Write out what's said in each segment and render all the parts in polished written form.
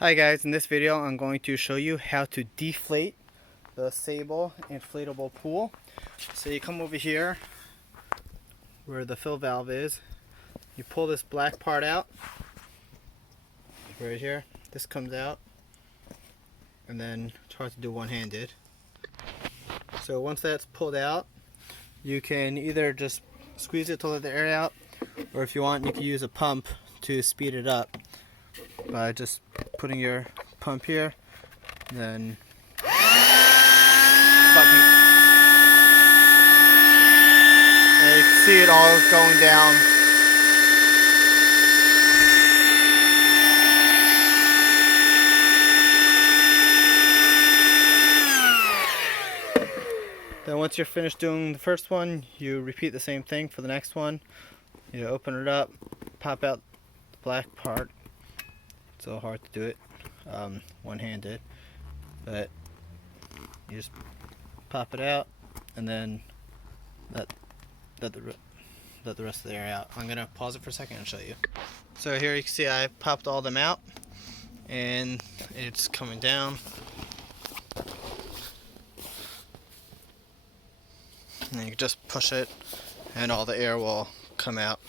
Hi guys, in this video I'm going to show you how to deflate the Sable Inflatable Pool. So you come over here where the fill valve is, you pull this black part out, right here, this comes out, and then it's hard to do one-handed. So once that's pulled out, you can either just squeeze it to let the air out, or if you want you can use a pump to speed it up by just putting your pump here, then sucking. And you can see it all going down. Then once you're finished doing the first one, you repeat the same thing for the next one. You open it up, pop out the black part. It's so hard to do it one-handed, but you just pop it out and then let the rest of the air out. I'm gonna pause it for a second and show you. So here you can see I popped all them out and it's coming down. And you can just push it and all the air will come out.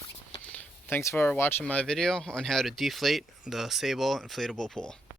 Thanks for watching my video on how to deflate the Sable Inflatable Pool.